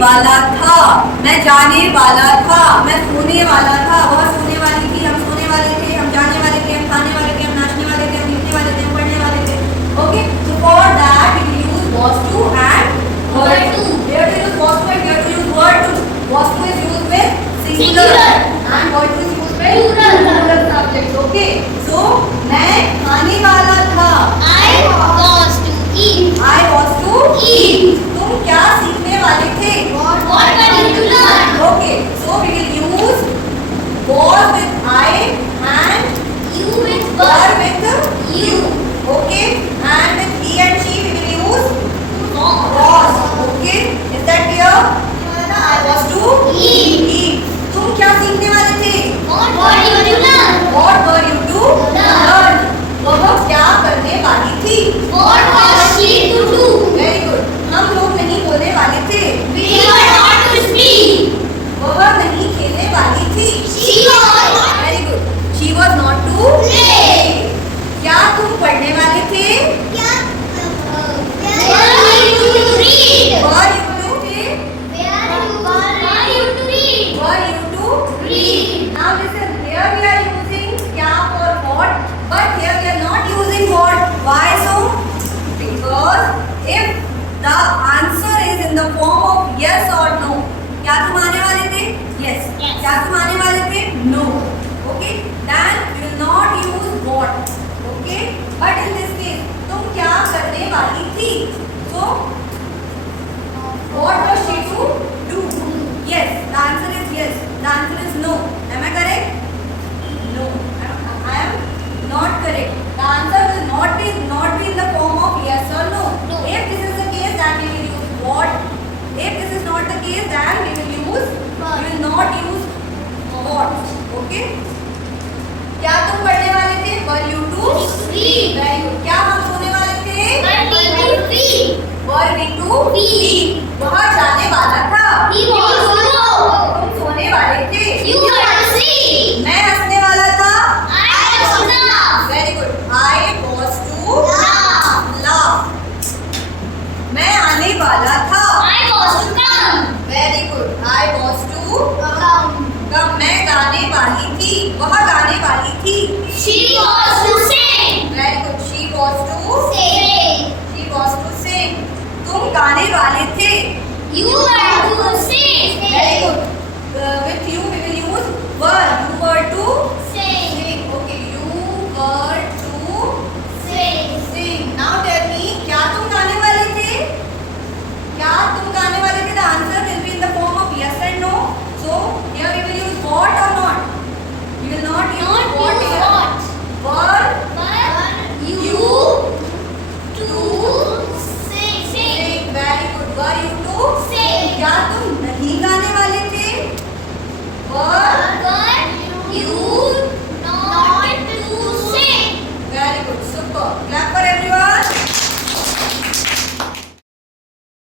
वाला था, मैं जाने वाला था, मैं सोने वाला था, वह सोने वाली थी, हम सोने वाले थे, हम जाने वाले थे, हम खाने वाले थे, हम नाचने वाले थे, हम लिखने वाले थे, हम पढ़ने वाले थे. Okay, so for that we will use was to and were to. Here to use was to and here to use were to. Was to is used with singular and were to is used with plural subjects. Okay, so मैं खाने वाला था. I was to eat. I was to eat. तुम क्या सीखने वाले थे? What were you to learn? Okay, so we will use was with I and You with were were. with you. Okay, and with he and she we will use Was. was. Okay, is that clear? I was to eat. तुम क्या सीखने वाले थे? What were you to learn? What were you to learn? वह क्या करने वाली थी? What was she to do? Very good. हम लोग नहीं बोलने वाले थे. We were not to speak. वह नहीं खेलने वाली थी. She was. Very good. She was not to Play. क्या तुम पढ़ने वाले थे? Were you to read? Were you to read? Were you to read? Were you to Read. Now listen, here we are using क्या for what, but here we are not using what. Why so? Because if the answer is in the form of yes or no, क्या तुम आने वाले थे? Yes. Yes. क्या तुम आने वाले थे? No. Okay, then we will not use what. Okay, but in this case, तुम क्या करने वाली थी? So, what was she to do? Yes, the answer is yes. The answer is no. Am I correct? No, I am not correct. The answer will not be in the form of yes or no. No. If this is the case, then we will use what. If this is not the case, then we will not use what. Okay? क्या तुम पढ़ने वाले थे? Were you to Read. Very good. क्या हम सोने वाले थे? Were we to feed? Were we to Feed. वह जाने वाला था. He was to go. तुम सोने वाले थे. You were to sleep. मैं हंसने वाला था. I was to laugh. Very good. I was to Laugh. laugh. मैं आने वाला था. I was to come. Very good. I was to Come. come. मैं गाने वाली थी. वह गाने वाली थी. She was to sing. Very good. She was to Sing. She was to sing. तुम गाने वाले थे. You were to sing. Very good. With you we will use were. You were to Sing. sing. Okay. You were to Sing. sing. Now tell me, क्या तुम गाने वाले थे? क्या तुम गाने वाले थे? The answer will be in the form of yes and no. So here we will use what or not. We will not use Not what use here. what. Were But you